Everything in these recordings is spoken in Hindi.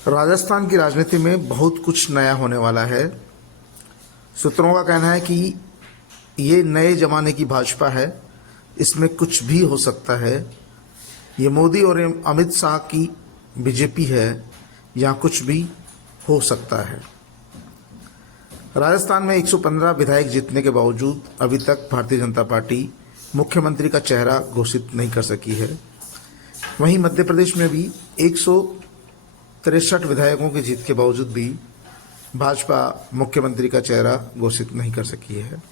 राजस्थान की राजनीति में बहुत कुछ नया होने वाला है। सूत्रों का कहना है कि ये नए जमाने की भाजपा है, इसमें कुछ भी हो सकता है। ये मोदी और अमित शाह की बीजेपी है, यहाँ कुछ भी हो सकता है। राजस्थान में 115 विधायक जीतने के बावजूद अभी तक भारतीय जनता पार्टी मुख्यमंत्री का चेहरा घोषित नहीं कर सकी है। वहीं मध्य प्रदेश में भी 163 विधायकों की जीत के बावजूद भी भाजपा मुख्यमंत्री का चेहरा घोषित नहीं कर सकी है।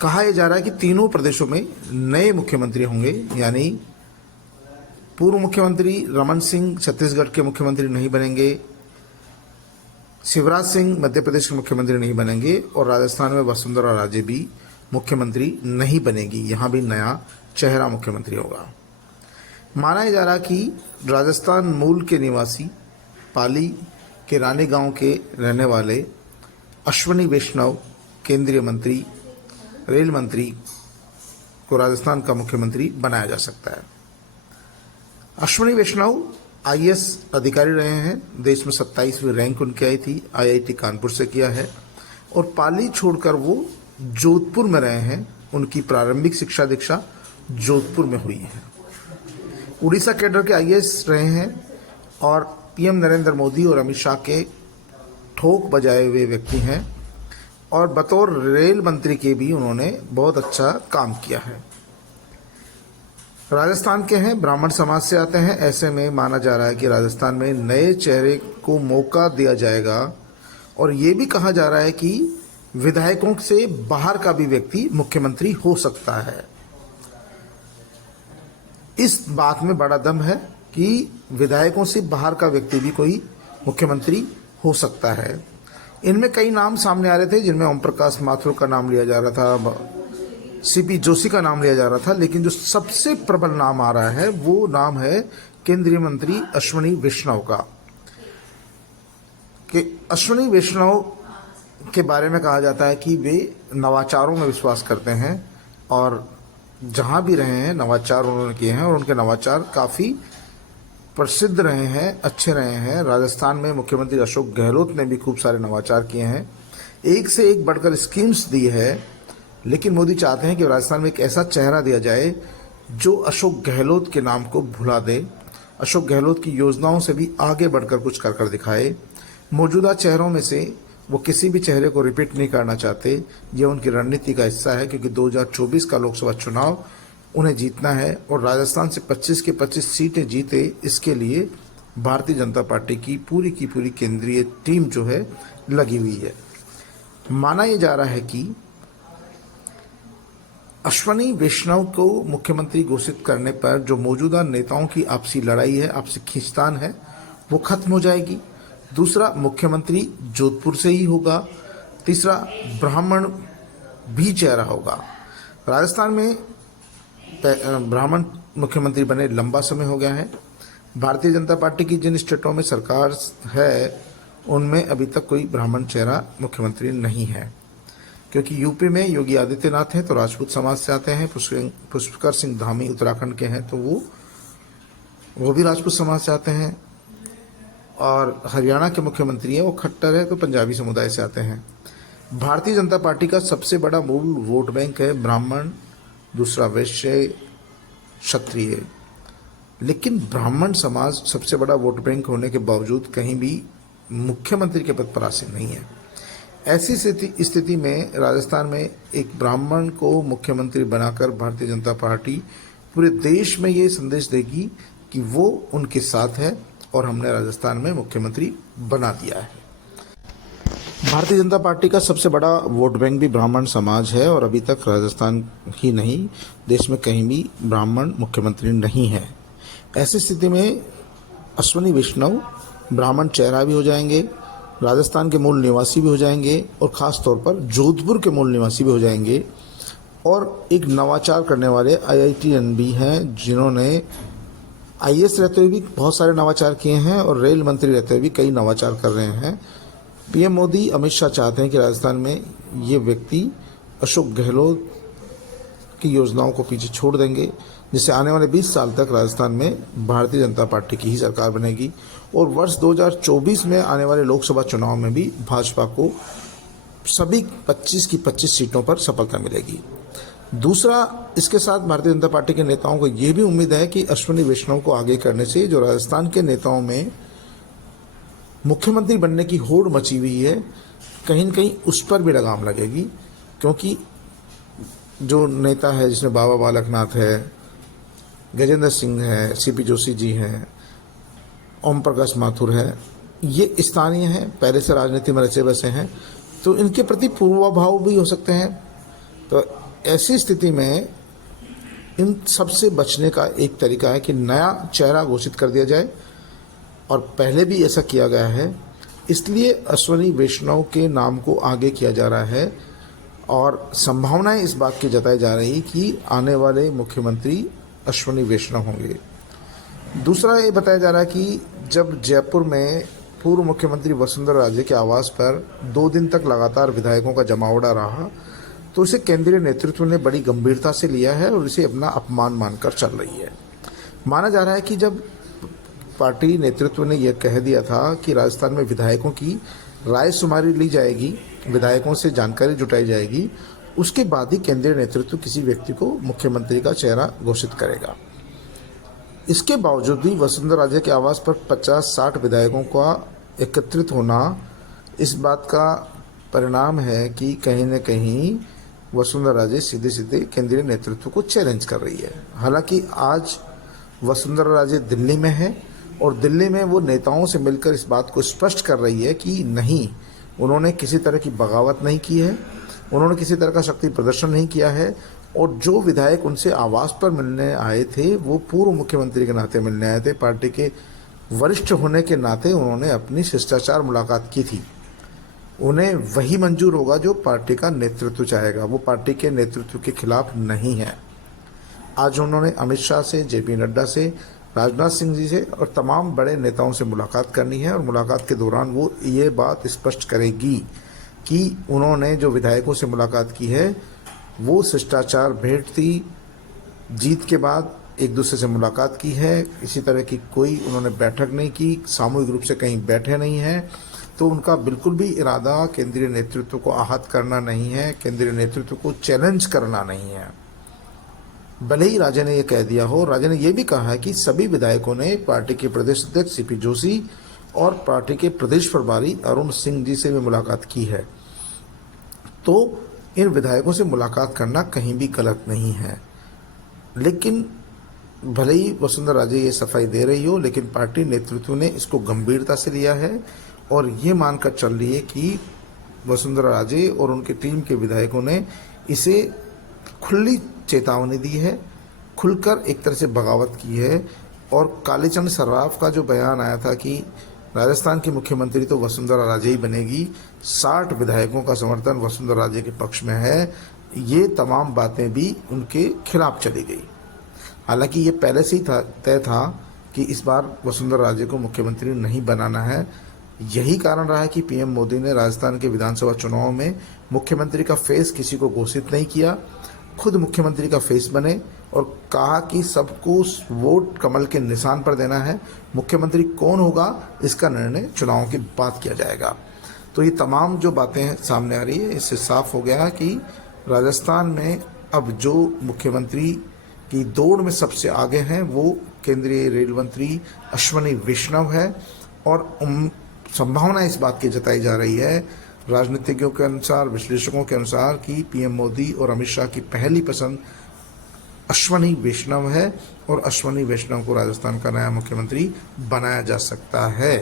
कहा यह जा रहा है कि तीनों प्रदेशों में नए मुख्यमंत्री होंगे, यानी पूर्व मुख्यमंत्री रमन सिंह छत्तीसगढ़ के मुख्यमंत्री नहीं बनेंगे, शिवराज सिंह मध्य प्रदेश के मुख्यमंत्री नहीं बनेंगे और राजस्थान में वसुंधरा राजे भी मुख्यमंत्री नहीं बनेगी। यहाँ भी नया चेहरा मुख्यमंत्री होगा। माना जा रहा कि राजस्थान मूल के निवासी पाली के रानी गांव के रहने वाले अश्विनी वैष्णव केंद्रीय मंत्री, रेल मंत्री को राजस्थान का मुख्यमंत्री बनाया जा सकता है। अश्विनी वैष्णव आईएएस अधिकारी रहे हैं। देश में 27वीं रैंक उनकी आई थी, आईआईटी कानपुर से किया है और पाली छोड़कर वो जोधपुर में रहे हैं। उनकी प्रारंभिक शिक्षा दीक्षा जोधपुर में हुई है। उड़ीसा कैडर के आईएएस रहे हैं और पीएम नरेंद्र मोदी और अमित शाह के ठोक बजाए हुए व्यक्ति हैं और बतौर रेल मंत्री के भी उन्होंने बहुत अच्छा काम किया है। राजस्थान के हैं, ब्राह्मण समाज से आते हैं। ऐसे में माना जा रहा है कि राजस्थान में नए चेहरे को मौका दिया जाएगा और ये भी कहा जा रहा है कि विधायकों से बाहर का भी व्यक्ति मुख्यमंत्री हो सकता है। इस बात में बड़ा दम है कि विधायकों से बाहर का व्यक्ति भी कोई मुख्यमंत्री हो सकता है। इनमें कई नाम सामने आ रहे थे, जिनमें ओम प्रकाश माथुर का नाम लिया जा रहा था, सीपी जोशी का नाम लिया जा रहा था, लेकिन जो सबसे प्रबल नाम आ रहा है वो नाम है केंद्रीय मंत्री अश्विनी वैष्णव का। कि अश्विनी वैष्णव के बारे में कहा जाता है कि वे नवाचारों में विश्वास करते हैं और जहां भी रहे हैं नवाचार उन्होंने किए हैं और उनके नवाचार काफ़ी प्रसिद्ध रहे हैं, अच्छे रहे हैं। राजस्थान में मुख्यमंत्री अशोक गहलोत ने भी खूब सारे नवाचार किए हैं, एक से एक बढ़कर स्कीम्स दी है। लेकिन मोदी चाहते हैं कि राजस्थान में एक ऐसा चेहरा दिया जाए जो अशोक गहलोत के नाम को भुला दे, अशोक गहलोत की योजनाओं से भी आगे बढ़कर कुछ कर दिखाए। मौजूदा चेहरों में से वो किसी भी चेहरे को रिपीट नहीं करना चाहते। ये उनकी रणनीति का हिस्सा है, क्योंकि 2024 का लोकसभा चुनाव उन्हें जीतना है और राजस्थान से 25 की 25 सीटें जीते, इसके लिए भारतीय जनता पार्टी की पूरी केंद्रीय टीम जो है लगी हुई है। माना यह जा रहा है कि अश्विनी वैष्णव को मुख्यमंत्री घोषित करने पर जो मौजूदा नेताओं की आपसी लड़ाई है, आपसी खींचतान है, वो खत्म हो जाएगी। दूसरा, मुख्यमंत्री जोधपुर से ही होगा। तीसरा, ब्राह्मण भी चेहरा होगा। राजस्थान में ब्राह्मण मुख्यमंत्री बने लंबा समय हो गया है। भारतीय जनता पार्टी की जिन स्टेटों में सरकार है उनमें अभी तक कोई ब्राह्मण चेहरा मुख्यमंत्री नहीं है, क्योंकि यूपी में योगी आदित्यनाथ हैं तो राजपूत समाज से आते हैं, पुष्कर सिंह धामी उत्तराखंड के हैं तो वो भी राजपूत समाज से आते हैं, और हरियाणा के मुख्यमंत्री हैं वो खट्टर है तो पंजाबी समुदाय से आते हैं। भारतीय जनता पार्टी का सबसे बड़ा मूल वोट बैंक है ब्राह्मण, दूसरा वैश्य, क्षत्रिय। लेकिन ब्राह्मण समाज सबसे बड़ा वोट बैंक होने के बावजूद कहीं भी मुख्यमंत्री के पद पर आसीन नहीं है। ऐसी स्थिति में राजस्थान में एक ब्राह्मण को मुख्यमंत्री बनाकर भारतीय जनता पार्टी पूरे देश में ये संदेश देगी कि वो उनके साथ है और हमने राजस्थान में मुख्यमंत्री बना दिया है। भारतीय जनता पार्टी का सबसे बड़ा वोट बैंक भी ब्राह्मण समाज है और अभी तक राजस्थान ही नहीं, देश में कहीं भी ब्राह्मण मुख्यमंत्री नहीं है। ऐसी स्थिति में अश्विनी वैष्णव ब्राह्मण चेहरा भी हो जाएंगे, राजस्थान के मूल निवासी भी हो जाएंगे और ख़ास तौर पर जोधपुर के मूल निवासी भी हो जाएंगे। और एक नवाचार करने वाले आईआईटीएन भी हैं, जिन्होंने आईएएस रहते हुए भी बहुत सारे नवाचार किए हैं और रेल मंत्री रहते हुए भी कई नवाचार कर रहे हैं। पीएम मोदी, अमित शाह चाहते हैं कि राजस्थान में ये व्यक्ति अशोक गहलोत की योजनाओं को पीछे छोड़ देंगे, जिससे आने वाले 20 साल तक राजस्थान में भारतीय जनता पार्टी की ही सरकार बनेगी और वर्ष 2024 में आने वाले लोकसभा चुनाव में भी भाजपा को सभी 25 की 25 सीटों पर सफलता मिलेगी। दूसरा, इसके साथ भारतीय जनता पार्टी के नेताओं को ये भी उम्मीद है कि अश्विनी वैष्णव को आगे करने से जो राजस्थान के नेताओं में मुख्यमंत्री बनने की होड़ मची हुई है, कहीं न कहीं उस पर भी लगाम लगेगी, क्योंकि जो नेता है जिसमें बाबा बालकनाथ है, गजेंद्र सिंह है, सीपी जोशी जी हैं, ओम प्रकाश माथुर है, ये स्थानीय हैं, पहले से राजनीति में रचे बसे हैं, तो इनके प्रति पूर्वाभाव भी हो सकते हैं। तो ऐसी स्थिति में इन सबसे बचने का एक तरीका है कि नया चेहरा घोषित कर दिया जाए, और पहले भी ऐसा किया गया है, इसलिए अश्विनी वैष्णव के नाम को आगे किया जा रहा है और संभावनाएं इस बात की जताई जा रही कि आने वाले मुख्यमंत्री अश्विनी वैष्णव होंगे। दूसरा ये बताया जा रहा है कि जब जयपुर में पूर्व मुख्यमंत्री वसुंधरा राजे के आवास पर 2 दिन तक लगातार विधायकों का जमावड़ा रहा, तो इसे केंद्रीय नेतृत्व ने बड़ी गंभीरता से लिया है और इसे अपना अपमान मानकर चल रही है। माना जा रहा है कि जब पार्टी नेतृत्व ने यह कह दिया था कि राजस्थान में विधायकों की राय शुमारी ली जाएगी, विधायकों से जानकारी जुटाई जाएगी, उसके बाद ही केंद्रीय नेतृत्व किसी व्यक्ति को मुख्यमंत्री का चेहरा घोषित करेगा। इसके बावजूद भी वसुंधरा राजे के आवास पर 50-60 विधायकों का एकत्रित होना इस बात का परिणाम है कि कहीं न कहीं वसुंधरा राजे सीधे सीधे केंद्रीय नेतृत्व को चैलेंज कर रही है। हालांकि आज वसुंधरा राजे दिल्ली में है और दिल्ली में वो नेताओं से मिलकर इस बात को स्पष्ट कर रही है कि नहीं, उन्होंने किसी तरह की बगावत नहीं की है, उन्होंने किसी तरह का शक्ति प्रदर्शन नहीं किया है, और जो विधायक उनसे आवास पर मिलने आए थे वो पूर्व मुख्यमंत्री के नाते मिलने आए थे, पार्टी के वरिष्ठ होने के नाते उन्होंने अपनी शिष्टाचार मुलाकात की थी। उन्हें वही मंजूर होगा जो पार्टी का नेतृत्व चाहेगा, वो पार्टी के नेतृत्व के खिलाफ नहीं है। आज उन्होंने अमित शाह से, जेपी नड्डा से, राजनाथ सिंह जी से और तमाम बड़े नेताओं से मुलाकात करनी है और मुलाकात के दौरान वो ये बात स्पष्ट करेगी कि उन्होंने जो विधायकों से मुलाकात की है वो शिष्टाचार भेंट थी, जीत के बाद एक दूसरे से मुलाकात की है, इसी तरह की कोई उन्होंने बैठक नहीं की, सामूहिक रूप से कहीं बैठे नहीं हैं, तो उनका बिल्कुल भी इरादा केंद्रीय नेतृत्व को आहत करना नहीं है, केंद्रीय नेतृत्व को चैलेंज करना नहीं है। भले ही राजे ने यह कह दिया हो, राजे ने यह भी कहा है कि सभी विधायकों ने पार्टी के प्रदेश अध्यक्ष सीपी जोशी और पार्टी के प्रदेश प्रभारी अरुण सिंह जी से भी मुलाकात की है, तो इन विधायकों से मुलाकात करना कहीं भी गलत नहीं है। लेकिन भले ही वसुंधरा राजे ये सफाई दे रही हो, लेकिन पार्टी नेतृत्व ने इसको गंभीरता से लिया है और ये मानकर चल रही है कि वसुंधरा राजे और उनकी टीम के विधायकों ने इसे खुली चेतावनी दी है, खुलकर एक तरह से बगावत की है। और कालीचंद सर्राफ का जो बयान आया था कि राजस्थान की मुख्यमंत्री तो वसुंधरा राजे ही बनेगी, 60 विधायकों का समर्थन वसुंधरा राजे के पक्ष में है, ये तमाम बातें भी उनके खिलाफ चली गई। हालांकि ये पहले से ही तय था कि इस बार वसुंधरा राजे को मुख्यमंत्री नहीं बनाना है। यही कारण रहा है कि पीएम मोदी ने राजस्थान के विधानसभा चुनाव में मुख्यमंत्री का फेस किसी को घोषित नहीं किया, खुद मुख्यमंत्री का फेस बने और कहा कि सबको वोट कमल के निशान पर देना है, मुख्यमंत्री कौन होगा इसका निर्णय चुनाव के बाद किया जाएगा। तो ये तमाम जो बातें सामने आ रही है, इससे साफ हो गया कि राजस्थान में अब जो मुख्यमंत्री की दौड़ में सबसे आगे हैं वो केंद्रीय रेल मंत्री अश्विनी वैष्णव है। और संभावना इस बात की जताई जा रही है राजनीतिज्ञों के अनुसार, विश्लेषकों के अनुसार, कि पीएम मोदी और अमित शाह की पहली पसंद अश्विनी वैष्णव है और अश्विनी वैष्णव को राजस्थान का नया मुख्यमंत्री बनाया जा सकता है।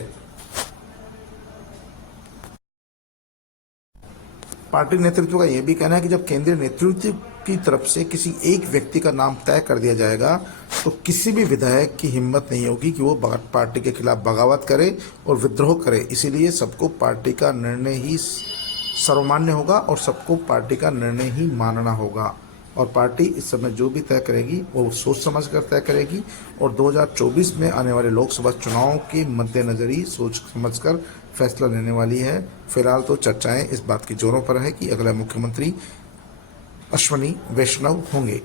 पार्टी नेतृत्व का यह भी कहना है कि जब केंद्रीय नेतृत्व की तरफ से किसी एक व्यक्ति का नाम तय कर दिया जाएगा तो किसी भी विधायक की हिम्मत नहीं होगी कि वो पार्टी के खिलाफ बगावत करे और विद्रोह करे। इसीलिए सबको पार्टी का निर्णय ही सर्वमान्य होगा और सबको पार्टी का निर्णय ही मानना होगा। और पार्टी इस समय जो भी तय करेगी वो सोच समझ कर तय करेगी और 2024 में आने वाले लोकसभा चुनाव के मद्देनजर ही सोच समझ कर फैसला लेने वाली है। फिलहाल तो चर्चाएं इस बात की जोरों पर है कि अगला मुख्यमंत्री अश्वनी वैष्णव होंगे।